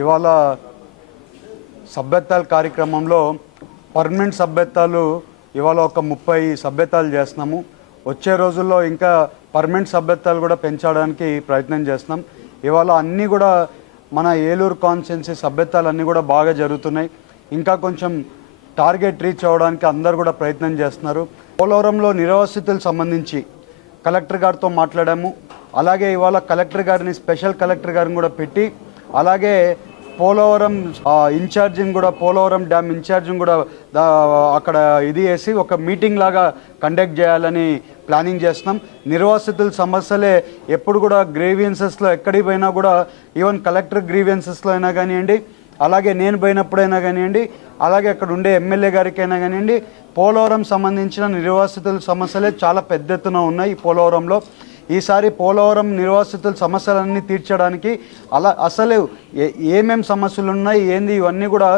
ఇవాళ సభ్యత్వాల కార్యక్రమంలో పర్మనెంట్ సభ్యత్వాలు ఇవాళ ఒక 30 సభ్యత్వాలు చేస్తున్నాము. వచ్చే రోజుల్లో ఇంకా పర్మనెంట్ సభ్యత్వాలు కూడా పెంచడానికి ప్రయత్నం చేస్తున్నాం. ఇవాళ అన్నీ కూడా మన ఏలూరు కాన్స్టిట్యున్సీ సభ్యత్వాలు అన్నీ కూడా బాగా జరుగుతున్నాయి. ఇంకా కొంచెం టార్గెట్ రీచ్ అవ్వడానికి అందరూ కూడా ప్రయత్నం చేస్తున్నారు. పోలవరంలో నిర్వాసితులకు సంబంధించి కలెక్టర్ గారితో మాట్లాడాము. అలాగే ఇవాళ కలెక్టర్ గారిని స్పెషల్ కలెక్టర్ గారిని కూడా పెట్టి అలాగే పోలవరం ఇన్ఛార్జిని కూడా పోలవరం డ్యామ్ ఇన్ఛార్జిని కూడా అక్కడ ఇది వేసి ఒక మీటింగ్ లాగా కండక్ట్ చేయాలని ప్లానింగ్ చేస్తున్నాం. నిర్వాసితుల సమస్యలే ఎప్పుడు కూడా గ్రీవియన్సెస్లో ఎక్కడికి పోయినా కూడా ఈవెన్ కలెక్టర్ గ్రీవియన్సెస్లో అయినా కానివ్వండి, అలాగే నేను పోయినప్పుడైనా కానివ్వండి, అలాగే అక్కడ ఉండే ఎమ్మెల్యే గారికైనా కానివ్వండి, పోలవరం సంబంధించిన నిర్వాసితుల సమస్యలే చాలా పెద్ద ఎత్తున ఉన్నాయి ఈ పోలవరంలో. ఈసారి పోలవరం నిర్వాసితుల సమస్యలన్నీ తీర్చడానికి అసలు ఏమేం సమస్యలు ఉన్నాయి ఏంది ఇవన్నీ కూడా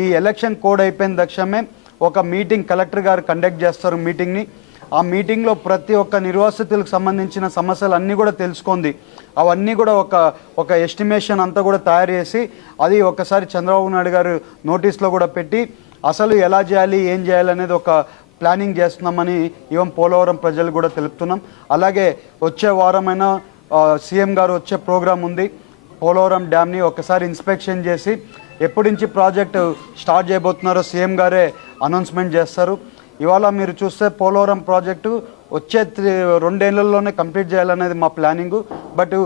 ఈ ఎలక్షన్ కోడ్ అయిపోయిన తక్షణమే ఒక మీటింగ్ కలెక్టర్ గారు కండక్ట్ చేస్తారు మీటింగ్ని. ఆ మీటింగ్లో ప్రతి ఒక్క నిర్వాసితులకు సంబంధించిన సమస్యలు అన్నీ కూడా తెలుసుకుంది. అవన్నీ కూడా ఒక ఎస్టిమేషన్ అంతా కూడా తయారు చేసి అది ఒకసారి చంద్రబాబు నాయుడు గారు నోటీస్లో కూడా పెట్టి అసలు ఎలా చేయాలి ఏం చేయాలి అనేది ఒక ప్లానింగ్ చేస్తున్నామని ఈవెన్ పోలవరం ప్రజలు కూడా తెలుపుతున్నాం. అలాగే వచ్చే వారమైనా సీఎం గారు వచ్చే ప్రోగ్రాం ఉంది. పోలవరం డ్యామ్ని ఒకసారి ఇన్స్పెక్షన్ చేసి ఎప్పటి నుంచి ప్రాజెక్టు స్టార్ట్ చేయబోతున్నారో సీఎం గారే అనౌన్స్మెంట్ చేస్తారు. ఇవాళ మీరు చూస్తే పోలవరం ప్రాజెక్టు వచ్చే 2 ఏళ్లలోనే కంప్లీట్ చేయాలనేది మా ప్లానింగు. బట్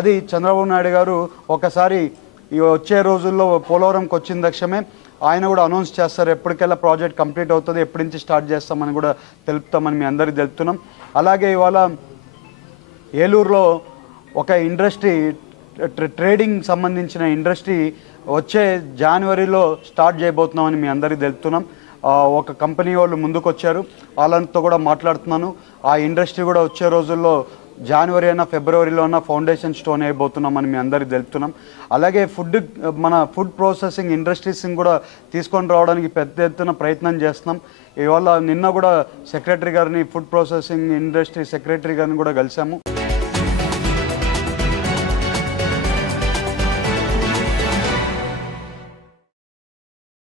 అది చంద్రబాబు నాయుడు గారు ఒకసారి వచ్చే రోజుల్లో పోలవరంకి వచ్చిన తక్షణమే ఆయన కూడా అనౌన్స్ చేస్తారు ఎప్పటికెల్లా ప్రాజెక్ట్ కంప్లీట్ అవుతుంది, ఎప్పటి నుంచి స్టార్ట్ చేస్తామని కూడా తెలుపుతామని మీ అందరికీ తెలుపుతున్నాం. అలాగే ఇవాళ ఏలూరులో ఒక ఇండస్ట్రీ ట్రేడింగ్ సంబంధించిన ఇండస్ట్రీ వచ్చే జనవరిలో స్టార్ట్ చేయబోతున్నామని మీ అందరికీ తెలుపుతున్నాం. ఒక కంపెనీ వాళ్ళు ముందుకు వచ్చారు, వాళ్ళతో కూడా మాట్లాడుతున్నాను. ఆ ఇండస్ట్రీ కూడా వచ్చే రోజుల్లో జనవరి అయినా ఫిబ్రవరిలో అయినా ఫౌండేషన్ స్టోన్ అయిపోతున్నామని మీ అందరికీ తెలుపుతున్నాం. అలాగే మన ఫుడ్ ప్రాసెసింగ్ ఇండస్ట్రీస్ని కూడా తీసుకొని రావడానికి పెద్ద ఎత్తున ప్రయత్నం చేస్తున్నాం. ఇవాళ నిన్న కూడా సెక్రటరీ గారిని ఫుడ్ ప్రాసెసింగ్ ఇండస్ట్రీ సెక్రటరీ గారిని కూడా కలిసాము.